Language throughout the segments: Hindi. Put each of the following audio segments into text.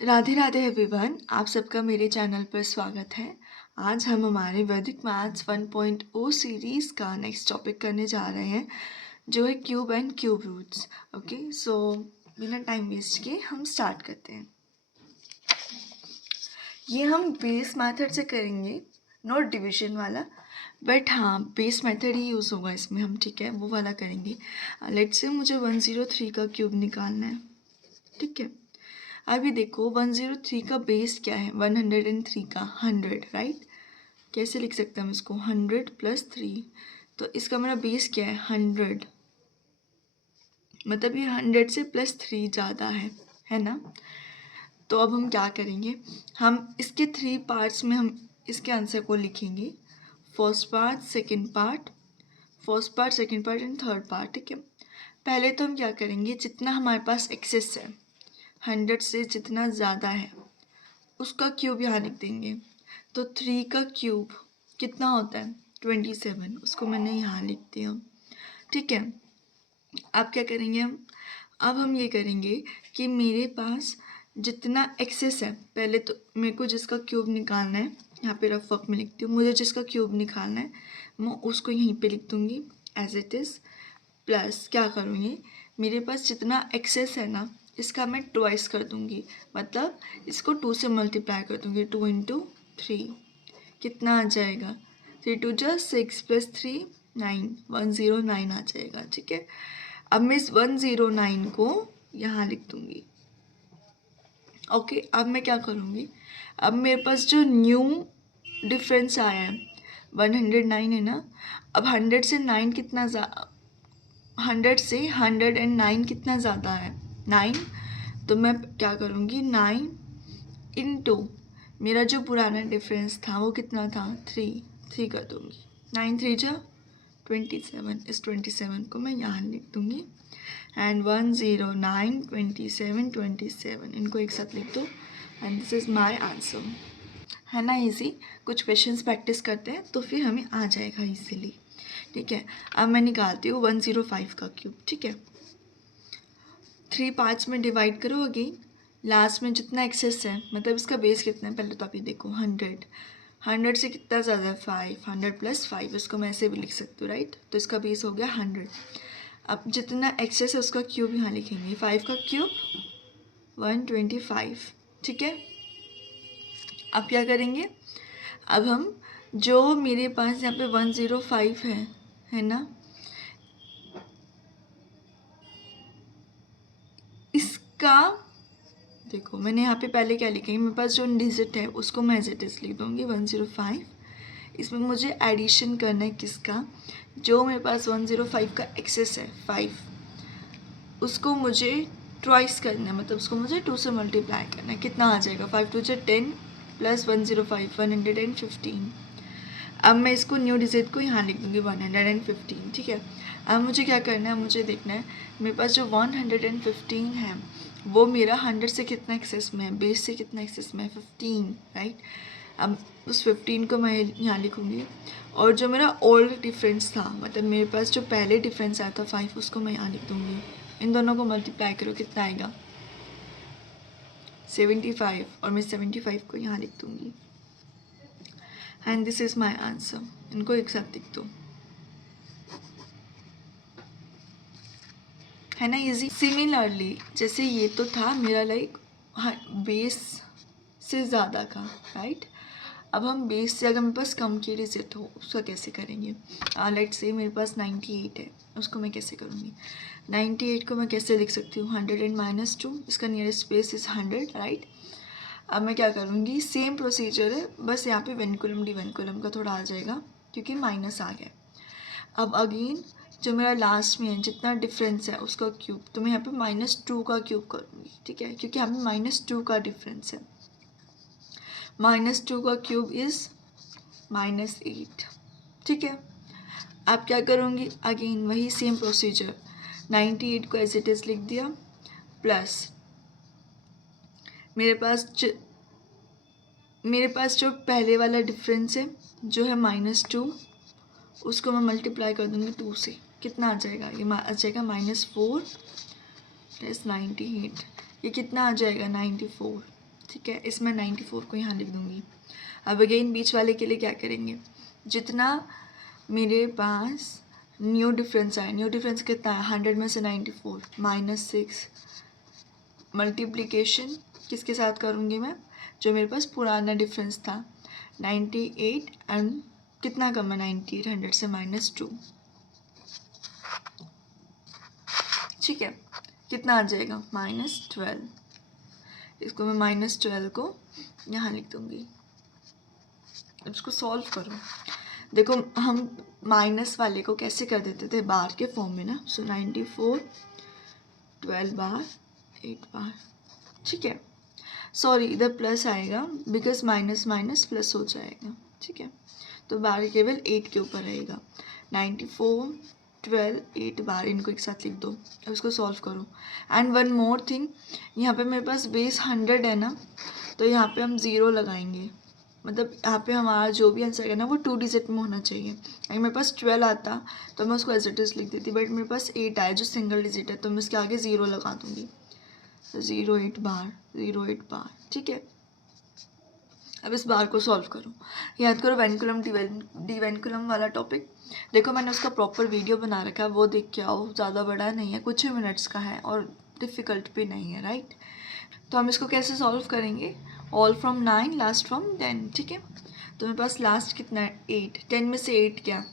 राधे राधे एवरीवन, आप सबका मेरे चैनल पर स्वागत है। आज हम हमारे वैदिक मैथ्स 1.0 सीरीज़ का नेक्स्ट टॉपिक करने जा रहे हैं, जो है cube and cube roots. Okay, so बिना टाइम वेस्ट किए हम स्टार्ट करते हैं। ये हम बेस मेथड से करेंगे, नॉट डिवीजन वाला, बट हाँ बेस मेथड ही यूज़ होगा इसमें हम, ठीक है, वो वाला करेंगे। लेट्स से मुझे 103 का क्यूब निकालना है, ठीक है। अभी देखो 103 का बेस क्या है, 103 का 100, राइट। कैसे लिख सकते हैं हम इसको, 100 + 3, तो इसका मेरा बेस क्या है 100, मतलब ये 100 से +3 ज़्यादा है ना। तो अब हम क्या करेंगे, हम इसके 3 पार्ट्स में हम इसके आंसर को लिखेंगे। First part, second part, first part, second part and third part, ठीक है। पहले तो हम क्या करेंगे, जितना हमारे पास एक्सेस है 100 से जितना ज़्यादा है उसका क्यूब यहाँ लिख देंगे। तो 3 का क्यूब कितना होता है 27, उसको मैंने यहाँ लिख दिया, ठीक है। अब क्या करेंगे अब हम ये करेंगे कि मेरे पास जितना एक्सेस है, पहले तो मेरे को जिसका क्यूब निकालना है, यहाँ पे रफ वर्क में लिखती हूँ, मुझे जिसका क्यूब निकालना है मैं उसको यहीं पे लिख दूँगी एज इट इज़। प्लस क्या करूँगी, मेरे पास जितना एक्सेस है ना इसका मैं ट्वाइस कर दूँगी, मतलब इसको 2 से मल्टीप्लाई कर दूँगी, 2 × 3 कितना आ जाएगा, 3 × 2 = 6 + 3 9, 109 आ जाएगा, ठीक है। अब मैं इस 109 को यहाँ लिख दूँगी। ओके, अब मैं क्या करूँगी, अब मेरे पास जो न्यू डिफरेंस आया है 109 है ना, अब 100 से 9 कितना 100 से 109 कितना ज़्यादा है 9, तो मैं क्या करूँगी 9 × मेरा जो पुराना डिफरेंस था वो कितना था 3 कर दूँगी। 9 × 3 = 27, इस 27 को मैं यहाँ लिख दूँगी एंड 109 27 27 इनको एक साथ लिख दो and this is my answer. है ना इजी। कुछ क्वेश्चंस प्रैक्टिस करते हैं तो फिर हमें आ जाएगा इजीली, ठीक है। अब मैं निकालती हूँ 105 का क्यूब, ठीक है। 3 पार्ट्स में डिवाइड करो अगेन, लास्ट में जितना एक्सेस है, मतलब इसका बेस कितना है पहले तो आप ये देखो 100 से कितना ज़्यादा है 5, 100 + 5, इसको मैं ऐसे भी लिख सकती हूँ, राइट। तो इसका बेस हो गया 100। अब जितना एक्सेस है उसका क्यूब यहाँ लिखेंगे, 5 का क्यूब 125, ठीक है। अब क्या करेंगे, अब हम जो मेरे पास यहाँ पे 105 है ना, इसका देखो मैंने यहाँ पे पहले क्या लिखा है, मेरे पास जो डिजिट है उसको मैं एज इट इज़ लिख दूँगी 105। इसमें मुझे एडिशन करना है किसका, जो मेरे पास 105 का एक्सेस है 5, उसको मुझे ट्वाइस करना है, मतलब उसको मुझे 2 से मल्टीप्लाई करना है। कितना आ जाएगा 5 × 2 = 10 + 105 115। अब मैं इसको न्यू डिजिट को यहाँ लिख दूँगी 115, ठीक है। अब मुझे क्या करना है, मुझे देखना है मेरे पास जो 115 है वो मेरा 100 से कितना एक्सेस में है, बेस से कितना एक्सेस में है 15, राइट। अब उस 15 को मैं यहाँ लिखूँगी और जो मेरा ओल्ड डिफरेंस था, मतलब मेरे पास जो पहले डिफरेंस आया था 5, उसको मैं यहाँ लिख दूँगी। इन दोनों को मल्टीप्लाई करो कितना आएगा 75, और मैं 75 को यहाँ लिख दूँगी and this is my answer. इनको एक साथ लिख दो, है ना इजी। सिमिलरली जैसे ये तो था मेरा लाइक बेस से ज़्यादा का, राइट। अब हम बेस से अगर मेरे पास कम की डिजिट हो उसका कैसे करेंगे, लेट्स से मेरे पास 98 है, उसको मैं कैसे करूँगी। 98 को मैं कैसे लिख सकती हूँ 100 - 2, इसका नियरेस्ट बेस इज़ 100, राइट। अब मैं क्या करूँगी, सेम प्रोसीजर है, बस यहाँ पे वेंकुलम डिवेंकुलम का थोड़ा आ जाएगा क्योंकि माइनस आ गया। अब अगेन जो मेरा लास्ट में है जितना डिफरेंस है उसका क्यूब, तो मैं यहाँ पे -2 का क्यूब करूँगी, ठीक है, क्योंकि यहाँ पे -2 का डिफरेंस है। -2 का क्यूब इज़ -8, ठीक है। अब क्या करूँगी, अगेन वही सेम प्रोसीजर, 98 को एज इट इज़ लिख दिया, प्लस मेरे पास जो पहले वाला डिफरेंस है जो है -2, उसको मैं मल्टीप्लाई कर दूँगी 2 से, कितना आ जाएगा, ये आ जाएगा -4 + 98, ये कितना आ जाएगा 94, ठीक है, इसमें 94 को यहाँ लिख दूँगी। अब अगेन बीच वाले के लिए क्या करेंगे, जितना मेरे पास न्यू डिफरेंस है, न्यू डिफरेंस कितना है 100 में से 94 -6 मल्टीप्लिकेशन किसके साथ करूँगी मैं, जो मेरे पास पुराना डिफरेंस था 98 एंड कितना कम है 98 100 से -2, ठीक है, कितना आ जाएगा -12। इसको मैं -12 को यहाँ लिख दूँगी। अब इसको सॉल्व करो। देखो हम माइनस वाले को कैसे कर देते थे बार के फॉर्म में ना, सो 94 12 बार 8 बार, ठीक है। सॉरी इधर प्लस आएगा बिकॉज माइनस माइनस प्लस हो जाएगा, ठीक है। तो बार केवल 8 के ऊपर रहेगा। 94 12 8 बार, इनको एक साथ लिख दो। अब इसको सॉल्व करो। एंड वन मोर थिंग, यहाँ पे मेरे पास बेस 100 है ना, तो यहाँ पे हम 0 लगाएंगे। मतलब यहाँ पे हमारा जो भी आंसर है ना वो 2 डिजिट में होना चाहिए। अगर मेरे पास 12 आता तो मैं उसको एज इट इज लिख देती, बट मेरे पास 8 आया जो सिंगल डिजिट है, तो मैं इसके आगे 0 लगा दूँगी। 08 बार 08 बार, ठीक है। अब इस बार को सॉल्व करो। याद करो वेनकुलम डी वेनकुलम वाला टॉपिक। देखो मैंने उसका प्रॉपर वीडियो बना रखा है, वो देख के आओ। ज़्यादा बड़ा नहीं है, कुछ ही मिनट्स का है और डिफ़िकल्ट भी नहीं है, राइट। तो हम इसको कैसे सॉल्व करेंगे, ऑल फ्रॉम 9 लास्ट फ्रॉम 10, ठीक है। तो मेरे पास लास्ट कितना है 8, 10 में से 8 क्या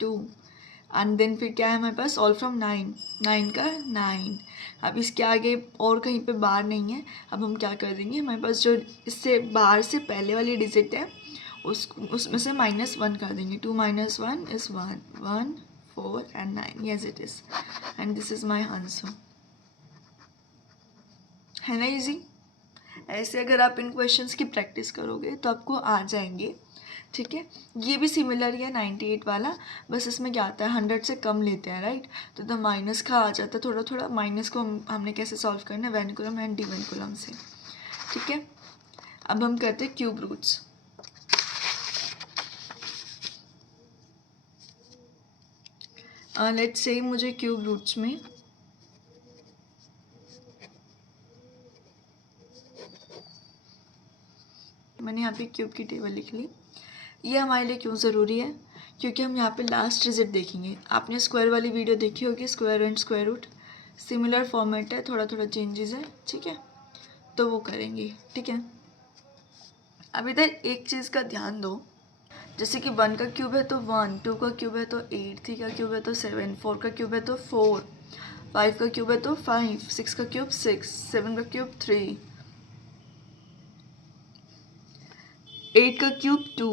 2, एंड देन फिर क्या है हमारे पास ऑल फ्रॉम 9, 9 का 9। अब इसके आगे और कहीं पे बार नहीं है। अब हम क्या कर देंगे, हमारे पास जो इससे बार से पहले वाली डिजिट है उसमें से -1 कर देंगे। 2 - 1 is 1, 1 4 and 9, yes it is, and this is my answer. है ना इजी। ऐसे अगर आप इन क्वेश्चंस की प्रैक्टिस करोगे तो आपको आ जाएंगे, ठीक है। ये भी सिमिलर ही है 98 वाला, बस इसमें क्या आता है 100 से कम लेते हैं, राइट। तो माइनस का आ जाता है थोड़ा थोड़ा। माइनस को हमने कैसे सॉल्व करना है, वेनकुलम एंड डी वेनकुलम से, ठीक है। अब हम करते हैं क्यूब रूट्स। लेट्स से मुझे क्यूब रूट्स में मैंने यहाँ पे क्यूब की टेबल लिख ली। ये हमारे लिए क्यों ज़रूरी है, क्योंकि हम यहाँ पे लास्ट डिजिट देखेंगे। आपने स्क्वायर वाली वीडियो देखी होगी, square and square root, similar format है, थोड़ा थोड़ा चेंजेस है, ठीक है। तो वो करेंगे, ठीक है। अब इधर एक चीज़ का ध्यान दो, जैसे कि 1 का क्यूब है तो 1, 2 का क्यूब है तो 8, 3 का क्यूब है तो 7, 4 का क्यूब है तो 4, 5 का क्यूब है तो 5, 6 का क्यूब 6, 7 का क्यूब 3, 8 का क्यूब 2,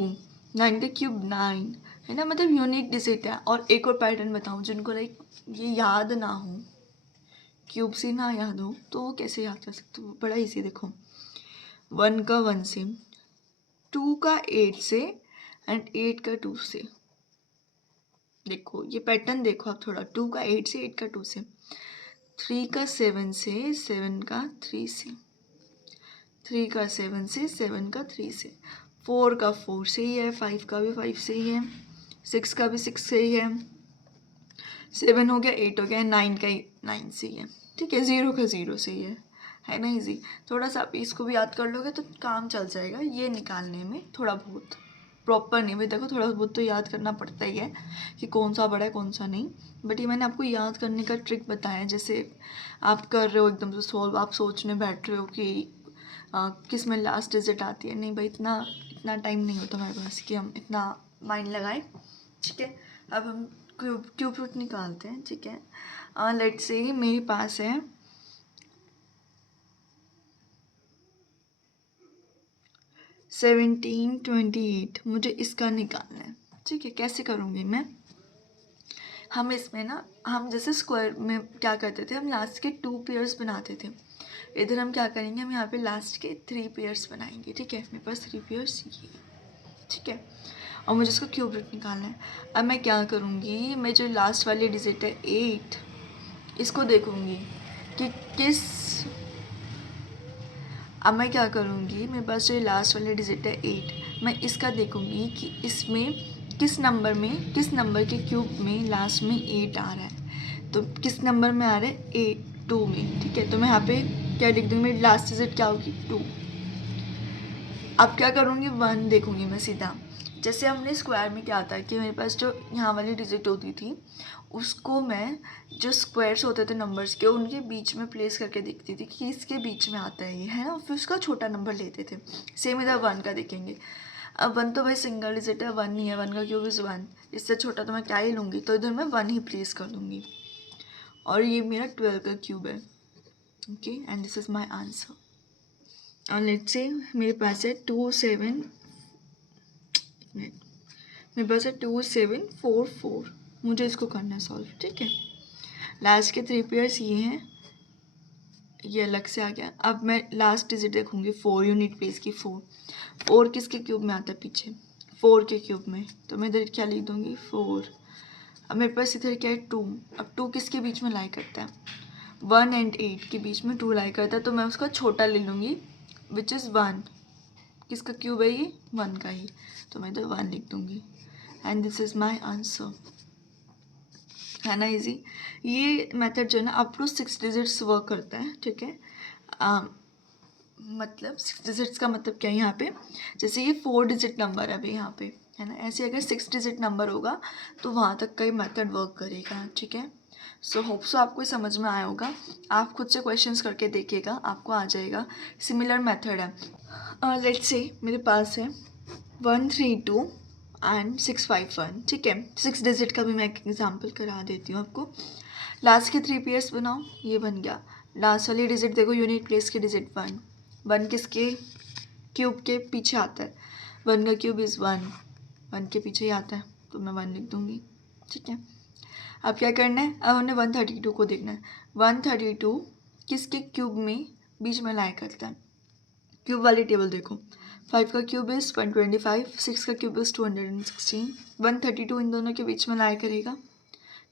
9 का क्यूब 9, है ना। मतलब यूनिक डिजिट है। और एक और पैटर्न बताऊँ, जिनको लाइक ये याद ना हो, क्यूब से ना याद हो, तो वो कैसे याद कर सकते हो, बड़ा इजी। देखो 1 का 1 से, 2 का 8 से एंड 8 का 2 से। देखो ये पैटर्न देखो आप थोड़ा, 2 का 8 से, 8 का 2 से, 3 का 7 से, 7 का 3 से, 3 का 7 से, 7 का 3 से, 4 का 4 से ही है, 5 का भी 5 से ही है, 6 का भी 6 से ही है, 7 हो गया, 8 हो गया, 9 का 9 से ही है, ठीक है। 0 का 0 से ही है ना इजी। थोड़ा सा आप इसको भी याद कर लोगे तो काम चल जाएगा। ये निकालने में थोड़ा बहुत प्रॉपर नहीं, भाई देखो थोड़ा बहुत तो याद करना पड़ता ही है कि कौन सा बड़ा है कौन सा नहीं, बट ये मैंने आपको याद करने का ट्रिक बताया। जैसे आप कर रहे हो एकदम से सॉल्व, आप सोचने बैठ रहे हो कि किस में लास्ट डिजिट आती है, नहीं भाई इतना टाइम नहीं होता हमारे पास कि हम इतना माइंड लगाएं, ठीक है। अब हम क्यूब रूट निकालते हैं, ठीक है। लेट्स से मेरे पास है 1728, मुझे इसका निकालना है, ठीक है। कैसे करूँगी मैं, हम इसमें ना, हम जैसे स्क्वायर में क्या करते थे, हम लास्ट के 2 पेयर्स बनाते थे। इधर हम क्या करेंगे, हम यहाँ पे लास्ट के 3 पेयर्स बनाएंगे, ठीक है। मेरे पास 3 पेयर्स ये, ठीक है। और मुझे इसका क्यूब रूट निकालना है। अब मैं क्या करूँगी, मैं जो लास्ट वाली डिजिट है 8, इसको देखूँगी कि किस, अब मैं क्या करूँगी, मेरे पास जो लास्ट वाली डिजिट है 8, मैं इसका देखूँगी कि इसमें किस नंबर के क्यूब में लास्ट में 8 आ रहा है। तो किस नंबर में आ रहा है, 8 2 में, ठीक है। तो मैं यहाँ पे क्या लिख दूँगी, मेरी लास्ट डिजिट क्या होगी 2, अब क्या करूँगी, 1 देखूँगी मैं सीधा। जैसे हमने स्क्वायर में क्या था कि मेरे पास जो यहाँ वाली डिजिट होती थी उसको मैं जो स्क्वायर्स होते थे नंबर्स के उनके बीच में प्लेस करके देखती थी कि इसके बीच में आता है ये, है ना, फिर उसका छोटा नंबर लेते थे। सेम इधर 1 का देखेंगे। अब 1 तो भाई सिंगल डिजिट है, 1 नहीं है, 1 का क्यूब इज़ 1, इससे छोटा तो मैं क्या ही लूँगी, तो इधर मैं 1 ही प्लेस कर दूँगी और ये मेरा 12 का क्यूब है। Okay, and this is my answer. और लेट्स से मेरे पास है 2744, मुझे इसको करना है सॉल्व। ठीक है, लास्ट के 3 पेयर्स ये हैं, ये अलग से आ गया। अब मैं लास्ट डिजिट देखूंगी 4 यूनिट प्लेस की। 4 किसके क्यूब में आता है पीछे, 4 के क्यूब में, तो मैं इधर क्या लिख दूंगी 4। अब मेरे पास इधर क्या है 2। अब 2 किसके बीच में लाई करता है, 1 एंड 8 के बीच में 2 लाई करता है, तो मैं उसका छोटा ले लूँगी विच इज़ 1। किसका क्यूब है ये, 1 का ही, तो मैं इधर 1 लिख दूँगी and this is my answer. है ना इजी। ये मेथड जो है ना अप टू 6 डिजिट्स वर्क करता है। ठीक है, मतलब 6 डिजिट्स का मतलब क्या है यहाँ पे, जैसे ये 4 डिजिट नंबर है अभी यहाँ पे, है ना, ऐसे अगर 6 डिजिट नंबर होगा तो वहाँ तक का ये मेथड वर्क करेगा। ठीक है, सो होप सो आपको समझ में आया होगा। आप खुद से क्वेश्चंस करके देखिएगा, आपको आ जाएगा। सिमिलर मेथड है। लेट्स से मेरे पास है 132 एंड 651। ठीक है, 6 डिजिट का भी मैं एक एग्जाम्पल करा देती हूँ आपको। लास्ट के 3 पेयर्स बनाओ, ये बन गया। लास्ट वाली डिजिट देखो, यूनिट प्लेस की डिजिट 1। 1 किसके क्यूब के पीछे आता है, 1 का क्यूब इज़ 1, 1 के पीछे ही आता है, तो मैं 1 लिख दूँगी। ठीक है, अब क्या करना है, अब हमने 132 को देखना है। 132 किसके क्यूब में बीच में लाया करता है, क्यूब वाली टेबल देखो। 5 का क्यूब इज़ 125, 6 का क्यूब इज़ 216, 132 इन दोनों के बीच में लाया करेगा।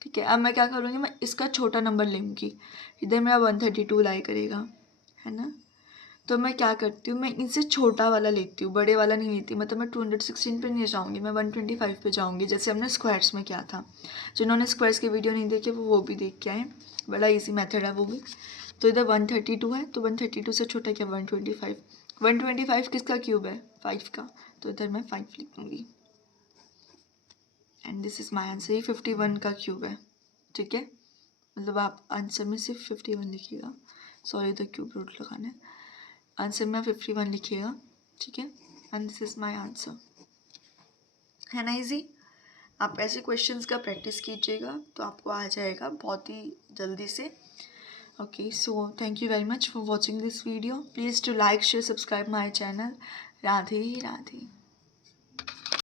ठीक है, अब मैं क्या करूँगी, मैं इसका छोटा नंबर लूँगी, इधर मेरा 132 लाई करेगा, है ना, तो मैं क्या करती हूँ, मैं इनसे छोटा वाला लेती हूँ, बड़े वाला नहीं लेती। मतलब मैं 216 पे नहीं जाऊँगी, मैं 125 पे जाऊँगी, जैसे हमने स्क्वायर्स में किया था। जिन्होंने स्क्वायर्स की वीडियो नहीं देखी वो भी देख के आए, बड़ा इजी मेथड है वो भी। तो इधर 132 है, तो 132 से छोटा क्या 125। 125 किसका क्यूब है, 5 का, तो इधर मैं 5 लिख दूँगी and this is my answer. ये 51 का क्यूब है। ठीक है, मतलब आप आंसर में सिर्फ 51 लिखिएगा, सॉरी इधर क्यूब रूट लगाना है, आंसर में 51 लिखिएगा। ठीक है, and this is my answer. है ना इजी। आप ऐसे क्वेश्चंस का प्रैक्टिस कीजिएगा तो आपको आ जाएगा बहुत ही जल्दी से। Okay, so thank you very much for watching this video. Please to like share subscribe my channel. Radhe Radhe.